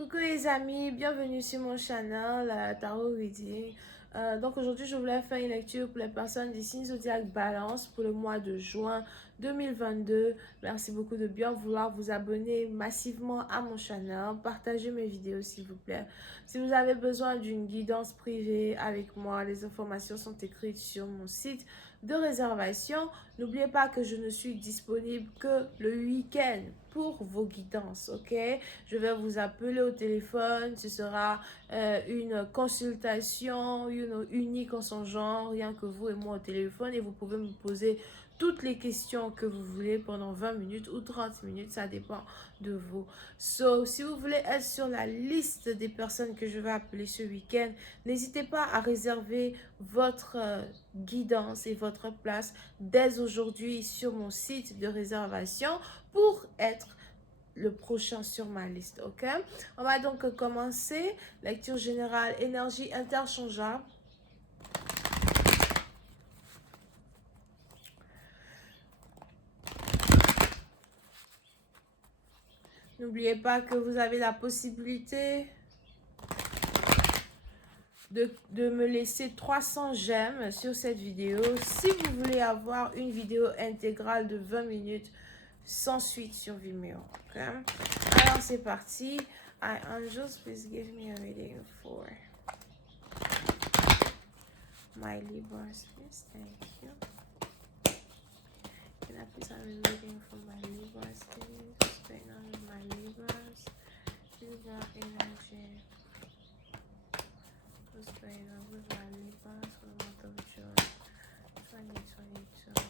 Coucou les amis, bienvenue sur mon channel Tarot Reading. Donc aujourd'hui je voulais faire une lecture pour les personnes du signe zodiaque Balance pour le mois de juin 2022. Merci beaucoup de bien vouloir vous abonner massivement à mon channel, partagez mes vidéos s'il vous plaît. Si vous avez besoin d'une guidance privée avec moi, les informations sont écrites sur mon site de réservation. N'oubliez pas que je ne suis disponible que le week-end pour vos guidances, ok? Je vais vous appeler au téléphone, ce sera une consultation unique en son genre, rien que vous et moi au téléphone, et vous pouvez me poser toutes les questions que vous voulez pendant 20 minutes ou 30 minutes, ça dépend de vous. So, si vous voulez être sur la liste des personnes que je vais appeler ce week-end, n'hésitez pas à réserver votre guidance et votre place dès aujourd'hui sur mon site de réservation pour être le prochain sur ma liste, ok? On va donc commencer. Lecture générale, énergie interchangeable. N'oubliez pas que vous avez la possibilité de me laisser 300 j'aime sur cette vidéo. Si vous voulez avoir une vidéo intégrale de 20 minutes sans suite sur Vimeo, ok? Alors c'est parti. Angels, please give me a reading for my Libras, please. Thank you. Can I please have a reading for my Libras, please? What's going on with my Libras? Libra energy. What's going on with my Libras for the month of June 2022?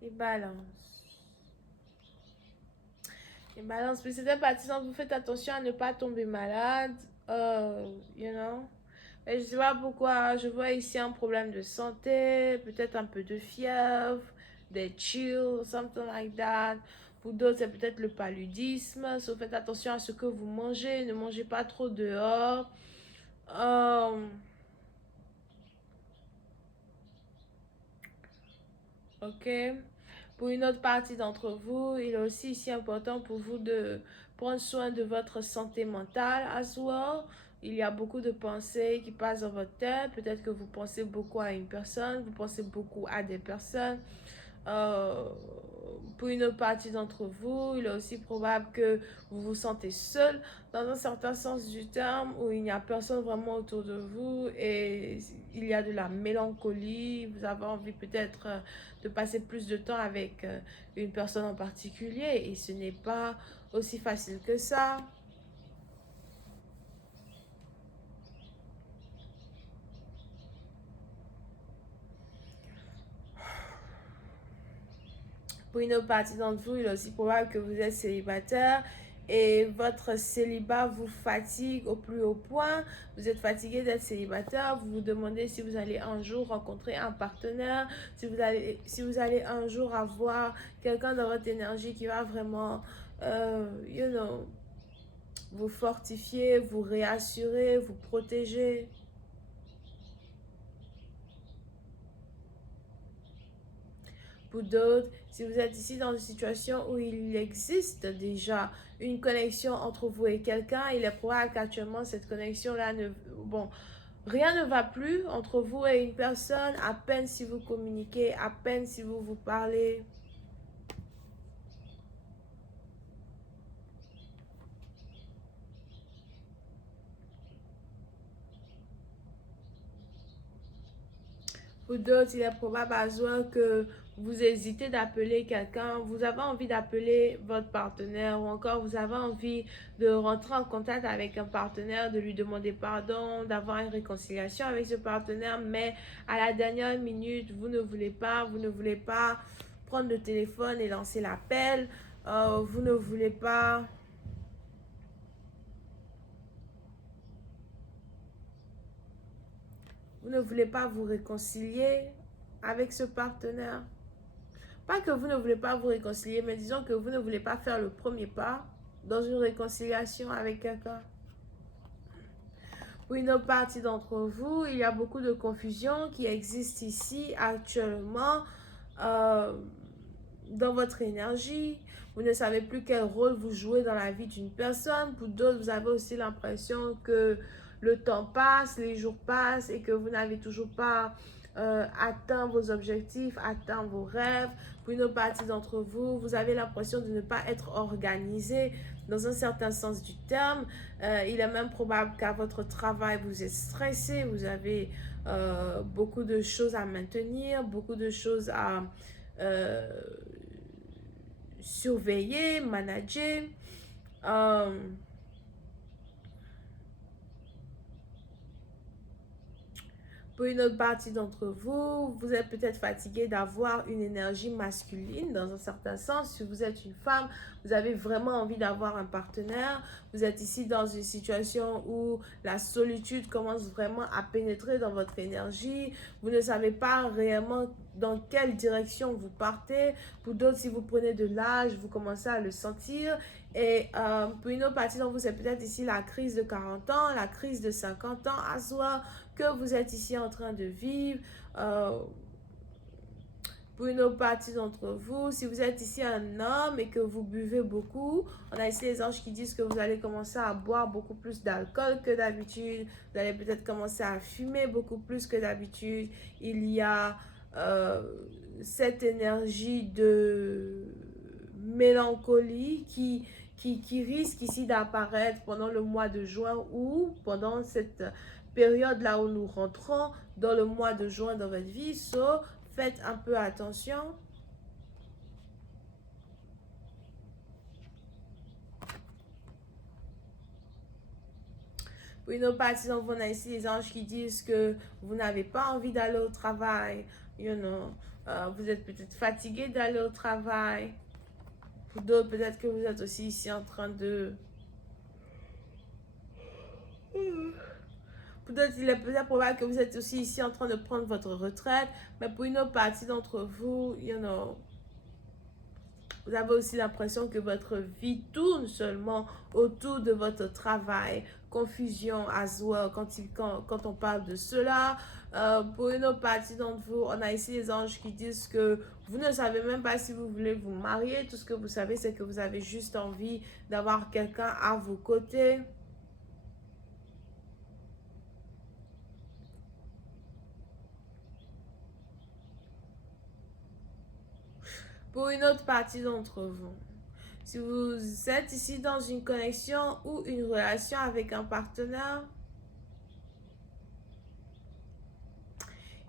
Les balances. Les balances, mais c'était partisan, vous faites attention à ne pas tomber malade. You know. Mais je sais pas pourquoi, je vois ici un problème de santé, peut-être un peu de fièvre, des chills, something like that. Pour d'autres, c'est peut-être le paludisme. So, faites attention à ce que vous mangez, ne mangez pas trop dehors. Ok. Pour une autre partie d'entre vous, il est aussi ici important pour vous de prendre soin de votre santé mentale as well. Il y a beaucoup de pensées qui passent dans votre tête. Peut-être que vous pensez beaucoup à une personne, vous pensez beaucoup à des personnes. Pour une autre partie d'entre vous, il est aussi probable que vous vous sentez seul dans un certain sens du terme où il n'y a personne vraiment autour de vous et il y a de la mélancolie. Vous avez envie peut-être de passer plus de temps avec une personne en particulier et ce n'est pas aussi facile que ça. Pour une autre partie d'entre vous, il est aussi probable que vous êtes célibataire et votre célibat vous fatigue au plus haut point. Vous êtes fatigué d'être célibataire. Vous vous demandez si vous allez un jour rencontrer un partenaire, si vous allez un jour avoir quelqu'un dans votre énergie qui va vraiment, vous fortifier, vous réassurer, vous protéger. Pour d'autres, si vous êtes ici dans une situation où il existe déjà une connexion entre vous et quelqu'un, il est probable qu'actuellement cette connexion-là rien ne va plus entre vous et une personne, à peine si vous communiquez, à peine si vous vous parlez. Pour d'autres, il est probable à soi que vous hésitez d'appeler quelqu'un, vous avez envie d'appeler votre partenaire ou encore vous avez envie de rentrer en contact avec un partenaire, de lui demander pardon, d'avoir une réconciliation avec ce partenaire, mais à la dernière minute, vous ne voulez pas prendre le téléphone et lancer l'appel, vous ne voulez pas... Vous ne voulez pas vous réconcilier avec ce partenaire. Pas que vous ne voulez pas vous réconcilier, mais disons que vous ne voulez pas faire le premier pas dans une réconciliation avec quelqu'un. Pour une autre partie d'entre vous, il y a beaucoup de confusion qui existe ici actuellement dans votre énergie. Vous ne savez plus quel rôle vous jouez dans la vie d'une personne. Pour d'autres, vous avez aussi l'impression que le temps passe, les jours passent et que vous n'avez toujours pas atteint vos objectifs, atteint vos rêves. Pour une autre partie d'entre vous, vous avez l'impression de ne pas être organisé dans un certain sens du terme. Il est même probable qu'à votre travail, vous êtes stressé, vous avez beaucoup de choses à maintenir, beaucoup de choses à surveiller, manager. Pour une autre partie d'entre vous, vous êtes peut-être fatigué d'avoir une énergie masculine dans un certain sens. Si vous êtes une femme, vous avez vraiment envie d'avoir un partenaire. Vous êtes ici dans une situation où la solitude commence vraiment à pénétrer dans votre énergie. Vous ne savez pas réellement dans quelle direction vous partez. Pour d'autres, si vous prenez de l'âge, vous commencez à le sentir. Et pour une autre partie d'entre vous, c'est peut-être ici la crise de 40 ans, la crise de 50 ans à soi que vous êtes ici en train de vivre. Pour une autre partie d'entre vous, si vous êtes ici un homme et que vous buvez beaucoup, on a ici les anges qui disent que vous allez commencer à boire beaucoup plus d'alcool que d'habitude. Vous allez peut-être commencer à fumer beaucoup plus que d'habitude. Il y a cette énergie de mélancolie qui risque ici d'apparaître pendant le mois de juin ou pendant cette période là où nous rentrons dans le mois de juin dans votre vie. So, faites un peu attention. Pour une autre partie, donc, on a ici les anges qui disent que vous n'avez pas envie d'aller au travail. Vous êtes peut-être fatigué d'aller au travail. Pour d'autres, peut-être que vous êtes aussi ici en train de... Pour d'autres, il est peut-être probable que vous êtes aussi ici en train de prendre votre retraite. Mais pour une autre partie d'entre vous, vous avez aussi l'impression que votre vie tourne seulement autour de votre travail. Confusion as well quand on parle de cela. Pour une autre partie d'entre vous, on a ici les anges qui disent que vous ne savez même pas si vous voulez vous marier. Tout ce que vous savez, c'est que vous avez juste envie d'avoir quelqu'un à vos côtés. Pour une autre partie d'entre vous, si vous êtes ici dans une connexion ou une relation avec un partenaire,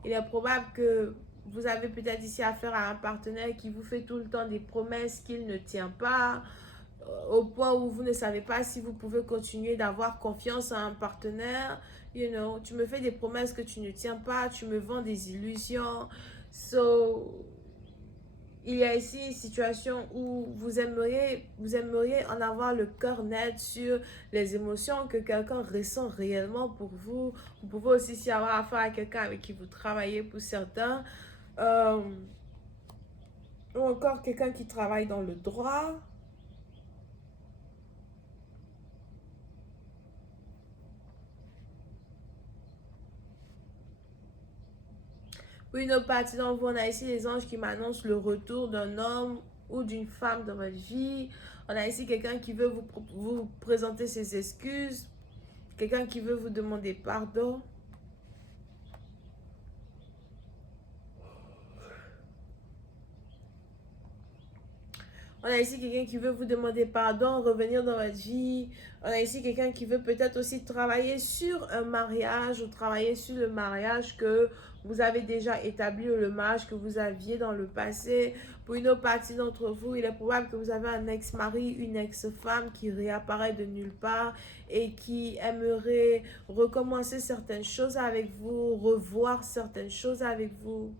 il est probable que vous avez peut-être ici affaire à un partenaire qui vous fait tout le temps des promesses qu'il ne tient pas, au point où vous ne savez pas si vous pouvez continuer d'avoir confiance à un partenaire. Tu me fais des promesses que tu ne tiens pas, tu me vends des illusions. So, il y a ici une situation où vous aimeriez en avoir le cœur net sur les émotions que quelqu'un ressent réellement pour vous. Vous pouvez aussi s'y avoir affaire à quelqu'un avec qui vous travaillez pour certains. Ou encore quelqu'un qui travaille dans le droit. Pour une autre partie d'entre vous, on a ici les anges qui m'annoncent le retour d'un homme ou d'une femme dans votre vie. On a ici quelqu'un qui veut vous présenter ses excuses. Quelqu'un qui veut vous demander pardon. On a ici quelqu'un qui veut vous demander pardon, revenir dans votre vie. On a ici quelqu'un qui veut peut-être aussi travailler sur un mariage ou travailler sur le mariage que vous avez déjà établi ou le mariage que vous aviez dans le passé. Pour une autre partie d'entre vous, il est probable que vous avez un ex-mari, une ex-femme qui réapparaît de nulle part et qui aimerait recommencer certaines choses avec vous, revoir certaines choses avec vous.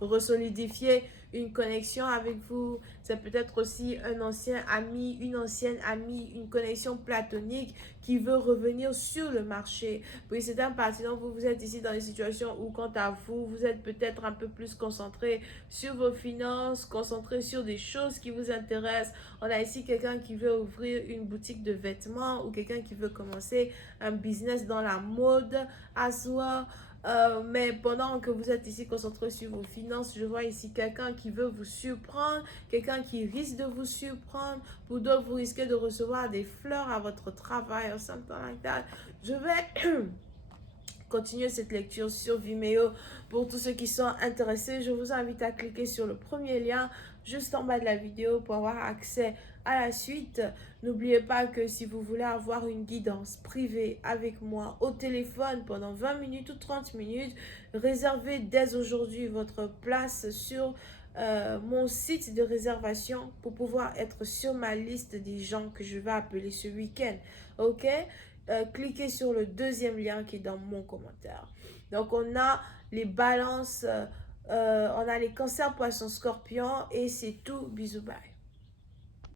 Resolidifier une connexion avec vous. C'est peut-être aussi un ancien ami, une ancienne amie, une connexion platonique qui veut revenir sur le marché. Puis c'est un partenaire, vous êtes ici dans une situation où, quant à vous, vous êtes peut-être un peu plus concentré sur vos finances, concentré sur des choses qui vous intéressent. On a ici quelqu'un qui veut ouvrir une boutique de vêtements ou quelqu'un qui veut commencer un business dans la mode à soi. Mais pendant que vous êtes ici concentré sur vos finances, je vois ici quelqu'un qui veut vous surprendre, quelqu'un qui risque de vous surprendre. Pour d'autres, vous risquez de recevoir des fleurs à votre travail or something like that. Je vais continuer cette lecture sur Vimeo. Pour tous ceux qui sont intéressés, je vous invite à cliquer sur le premier lien juste en bas de la vidéo pour avoir accès à la suite. N'oubliez pas que si vous voulez avoir une guidance privée avec moi au téléphone pendant 20 minutes ou 30 minutes, réservez dès aujourd'hui votre place sur mon site de réservation pour pouvoir être sur ma liste des gens que je vais appeler ce week-end. Ok? Cliquez sur le deuxième lien qui est dans mon commentaire. Donc, on a les balances, on a les cancers, poissons, scorpions et c'est tout. Bisous, bye.